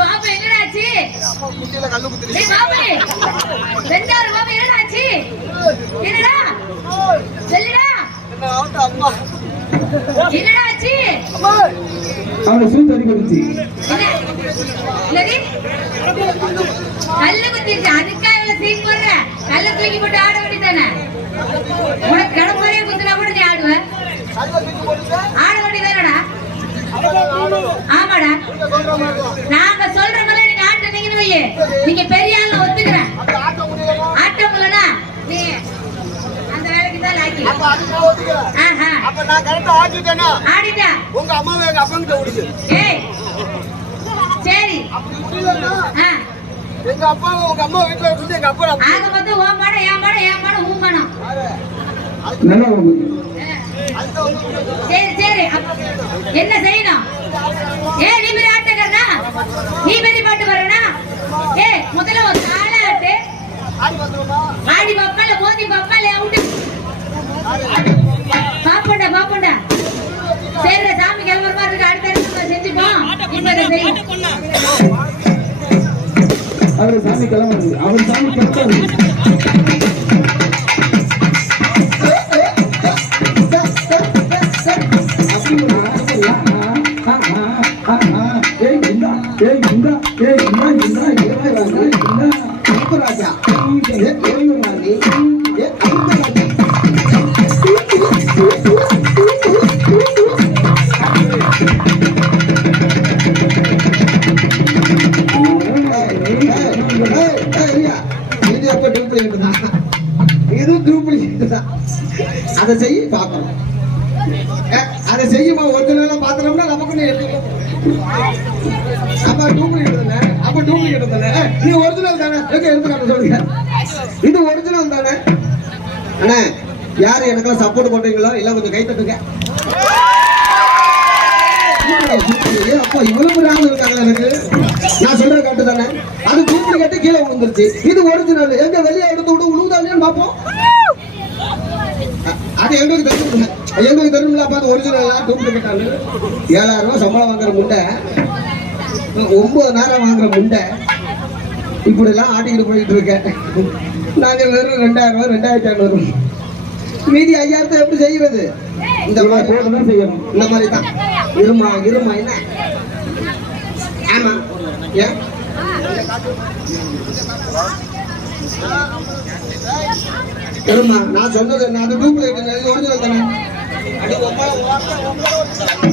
பாப்பா என்னடாச்சு குட்டியில கல்லு குத்துருச்சு டேய் பாப்பே ரெண்டாவது பாப்பா என்னடாச்சு என்னடா? சொல்லுடா. என்ன ஆட்டம் அம்மா என்னடா ஆச்சு அம்மா அவனை சூத்து அடிபடுச்சு என்ன? என்னடி கல்லு குத்திருச்சு. அதுக்கா இவ்வளவு சீன் போடுற? கல்ல தூக்கி போட்டு ஆட வேண்டியதானே உனக்கு கடம்பறையே குத்துனா கூட நீ ஆடுவ. கல்ல தூக்கி போட்டுட்டு ஆட வேண்டியதானடா அவ்வளவு நானும் ஆமாடா சொல்ற மாதிரி தான். நாங்க சொல்ற மாதிரி நீங்க ஆட்டுனீங்கன்னு வையே நீங்க பெரிய ஆள் ஒத்துக்கிறேன். ஆட்டம் இல்லனா நீ அந்த வேலைக்கு தான் லாக்கி. அப்ப அதுக்கு ஒத்துக்கிறேன். ஆஹா. அப்ப நான் கரெக்டா ஆட்டிட்டேன்னா ஆடிட்டா? உங்க அம்மாவை எங்க அப்பங்கிட்ட விடுது ஏய். சரி. அப்படி முடியலன்னா ஆ. எங்க அப்பாவை உங்க அம்மா வீட்டுல இருந்து எங்க அப்பா ஆக ஓ மாடம் என் மாடம் என் மாடம் ஊ மாடம் சரி சரி. அப்ப என்ன செய்யணும்? ஏ நீ பெரிய ஆட்டக்காரனா? நீ பெரிய பாட்டு வரனா ஏ முதல்ல ஒரு ஆட்டு ஆடி பாப்பால மோதி பாப்பால பாப்போண்டா பாப்போண்டா சரி சாமி கிளம்புற மாதிரி இருக்கு. அடுத்த செஞ்சுப்போம். அவர் சாமி கிளம்புறது. அவர் சாமி கிளம்பாரு ஏய் இந்தா ஏய் இந்தா ஏய் இந்தா இந்தா ராஜா இந்தா ராஜா ஏய் ஏய் ராணி ஏய் ராஜா இது டூப்ளிகேட் தான் அதை செய்ய பார்க்கணும் அதை செய்யுமா ஒரிஜினலா பார்த்தோம்னா நமக்கு அப்ப டூப்ளிகேட் தானே அப்ப டூப்ளிகேட் தானே ஏய், நீ ஒரிஜினல் தானே? எங்க எடுத்துக்காட்ட சொல்லுங்க இது ஒரிஜினல் தானே? அண்ணே யார் எனக்கெல்லாம் சப்போர்ட் பண்றீங்களோ? எல்லாம் கொஞ்சம் கை தட்டுங்க அப்பா இவ்வளவு பெரிய ஆள் இருக்காங்களா எனக்கு. நான் சொல்றது கட்டு தானே? அது கட்டு கீழே விழுந்துருச்சு. இது ஒரிஜினல் எங்க வெளியே எடுத்து விட்டு உழுவுதானேன்னு பார்ப்போம். அ- அது எங்களுக்கு தெரியும் எங்களுக்கு தெரியும்ல அப்ப அது ஒரிஜினலா ஏழாயிரம் ரூபாய் சம்பளம் வாங்குற முண்டை. ஒன்பது நேரம் வாங்குற முண்டை. இப்படி எல்லாம் ஆட்டிக்கிட்டு போயிட்டு இருக்கேன் நாங்க வெறும் ரெண்டாயிரம் ரூபாய் ரெண்டாயிரத்தி ஐநூறு. மீதி ஐயாயிரத்தை எப்படி செய்யறது? இந்த மாதிரி. போட்டுதான் செய்யணும். இந்த மாதிரி தான். இருமா இருமா என்ன? ஆமா. ஏன் இருமா நான் சொன்னது நான் அது டூப்ளிகேட் ஒரிஜினல் தானே? आणि